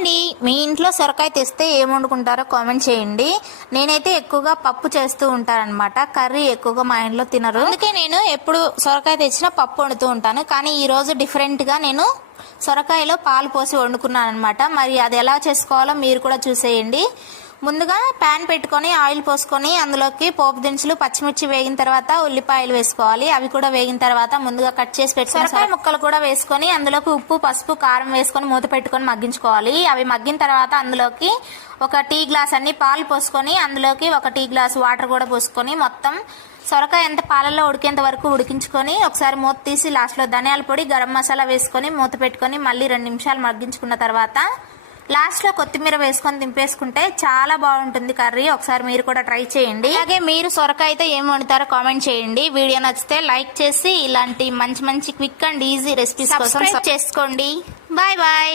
అండి, మీ ఇంట్లో సొరకాయ తెస్తే ఏం వండుకుంటారో కామెంట్ చేయండి. నేనైతే ఎక్కువగా పప్పు చేస్తూ ఉంటానన్నమాట. కర్రీ ఎక్కువగా మా ఇంట్లో తినరు, అందుకే నేను ఎప్పుడు సొరకాయ తెచ్చినా పప్పు వండుతూ ఉంటాను. కానీ ఈ రోజు డిఫరెంట్ గా నేను సొరకాయలో పాలు పోసి వండుకున్నాను అనమాట. మరి అది ఎలా చేసుకోవాలో మీరు కూడా చూసేయండి. ముందుగా ప్యాన్ పెట్టుకొని ఆయిల్ పోసుకొని అందులోకి పోపు దినుసులు, పచ్చిమిర్చి వేగిన తర్వాత ఉల్లిపాయలు వేసుకోవాలి. అవి కూడా వేగిన తర్వాత ముందుగా కట్ చేసి పెట్టుకుని సొరకాయ ముక్కలు కూడా వేసుకొని అందులోకి ఉప్పు, పసుపు, కారం వేసుకొని మూత పెట్టుకొని మగ్గించుకోవాలి. అవి మగ్గిన తర్వాత అందులోకి ఒక టీ గ్లాస్ అన్ని పాలు పోసుకొని అందులోకి ఒక టీ గ్లాస్ వాటర్ కూడా పోసుకొని మొత్తం సొరకాయ ఎంత పాలల్లో ఉడికేంత వరకు ఉడికించుకొని ఒకసారి మూత తీసి లాస్ట్లో ధనియాల పొడి, గరం మసాలా వేసుకొని మూత పెట్టుకొని మళ్ళీ 2 నిమిషాలు మగ్గించుకున్న తర్వాత లాస్ట్లో కొత్తిమీర వేసుకొని దింపేసుకుంటే చాలా బాగుంటుంది కర్రీ. ఒకసారి మీరు కూడా ట్రై చేయండి. అలాగే మీరు సొరకాయతో ఏం వండుతారో కామెంట్ చేయండి. వీడియో నచ్చితే లైక్ చేసి ఇలాంటి మంచి మంచి క్విక్ అండ్ ఈజీ రెసిపీస్ కోసం సబ్స్క్రైబ్ చేసుకోండి. Bye bye.